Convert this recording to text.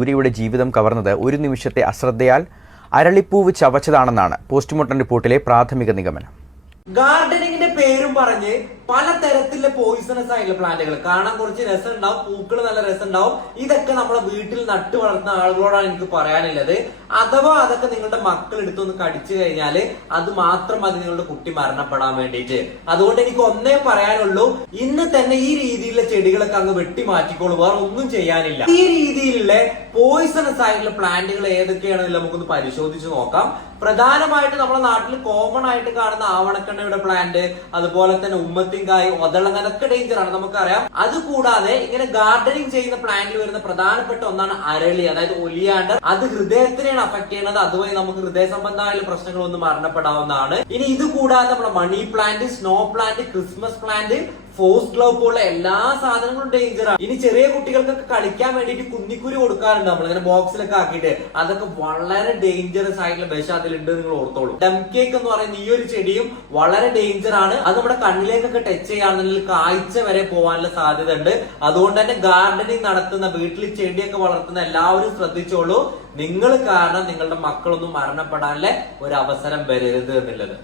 സൂര്യയുടെ ജീവിതം കവർന്നത് ഒരു നിമിഷത്തെ അശ്രദ്ധയാൽ അരളിപ്പൂവ് ചവച്ചതാണെന്നാണ് പോസ്റ്റ്മോർട്ടം റിപ്പോർട്ടിലെ പ്രാഥമിക നിഗമനം. ഗാർഡനിങ്ങിന്റെ പേരും പറഞ്ഞ് പല തരത്തിലുള്ള പോയിസണസ് ആയിട്ടുള്ള പ്ലാന്റുകൾ കാണാൻ കുറച്ച് രസം ഉണ്ടാവും പൂക്കൾ നല്ല രസം ഉണ്ടാവും ഇതൊക്കെ നമ്മളെ വീട്ടിൽ നട്ടു വളർത്തുന്ന ആളുകളോടാണ് എനിക്ക് പറയാനുള്ളത്. അഥവാ അതൊക്കെ നിങ്ങളുടെ മക്കൾ എടുത്തൊന്ന് കടിച്ചു കഴിഞ്ഞാൽ അത് മാത്രം മതി നിങ്ങളുടെ കുട്ടി മരണപ്പെടാൻ വേണ്ടിയിട്ട്. അതുകൊണ്ട് എനിക്ക് ഒന്നേ പറയാനുള്ളൂ ഇന്ന് തന്നെ ഈ രീതിയിലുള്ള ചെടികളൊക്കെ അങ്ങ് വെട്ടി മാറ്റിക്കോളൂ. വേറെ ഒന്നും ചെയ്യാനില്ല. ഈ രീതിയിലുള്ള പോയിസണസ് ആയിട്ടുള്ള പ്ലാന്റുകൾ ഏതൊക്കെയാണെന്ന് നമുക്കൊന്ന് പരിശോധിച്ച് നോക്കാം. പ്രധാനമായിട്ട് നമ്മുടെ നാട്ടിൽ കോമൺ ആയിട്ട് കാണുന്ന ആവണക്കണ്ണയുടെ പ്ലാന്റ് അതുപോലെ തന്നെ ഉമ്മത്തിങ്കായ് ഒതളങ്ങ അതൊക്കെ ഡേഞ്ചർ ആണ് നമുക്കറിയാം. അതുകൂടാതെ ഇങ്ങനെ ഗാർഡനിങ് ചെയ്യുന്ന പ്ലാന്റിൽ വരുന്ന പ്രധാനപ്പെട്ട ഒന്നാണ് അരളി അതായത് ഒലിയാണ്ടർ. അത് ഹൃദയത്തിനെയാണ് അഫക്ട് ചെയ്യുന്നത്. അതുവഴി നമുക്ക് ഹൃദയ സംബന്ധമായ പ്രശ്നങ്ങളൊന്നും മരണപ്പെടാവുന്നതാണ്. ഇനി ഇത് കൂടാതെ നമ്മുടെ money plant snow plant Christmas plant foxglove പോലുള്ള എല്ലാ സാധനങ്ങളും ഡേഞ്ചർ ആണ് ഇനി ചെറിയ കുട്ടികൾക്കൊക്കെ കളിക്കാൻ വേണ്ടിയിട്ട് കുന്നിക്കുരു കൊടുക്കാറുണ്ട് നമ്മൾ ഇങ്ങനെ ബോക്സിലൊക്കെ ആക്കിയിട്ട്. അതൊക്കെ വളരെ ഡേഞ്ചറസ് ആയിട്ടുള്ള വിഷം അതിലുണ്ട് നിങ്ങൾ ഓർത്തോളൂ. ഡം കേക്ക് എന്ന് പറയുന്ന ഈ ഒരു ചെടിയും വളരെ ഡേഞ്ചർ ആണ്. അത് നമ്മുടെ കണ്ണിലേക്കൊക്കെ ടച്ച് ചെയ്യാണെന്നുണ്ടെങ്കിൽ കാഴ്ച വരെ പോകാനുള്ള സാധ്യത ഉണ്ട് അതുകൊണ്ട് തന്നെ ഗാർഡനിങ് നടത്തുന്ന വീട്ടിൽ ചെടിയൊക്കെ വളർത്തുന്ന എല്ലാവരും ശ്രദ്ധിച്ചോളൂ. നിങ്ങൾ കാരണം നിങ്ങളുടെ മക്കളൊന്നും മരണപ്പെടാനുള്ള ഒരു അവസരം വരരുത് എന്നുള്ളത്.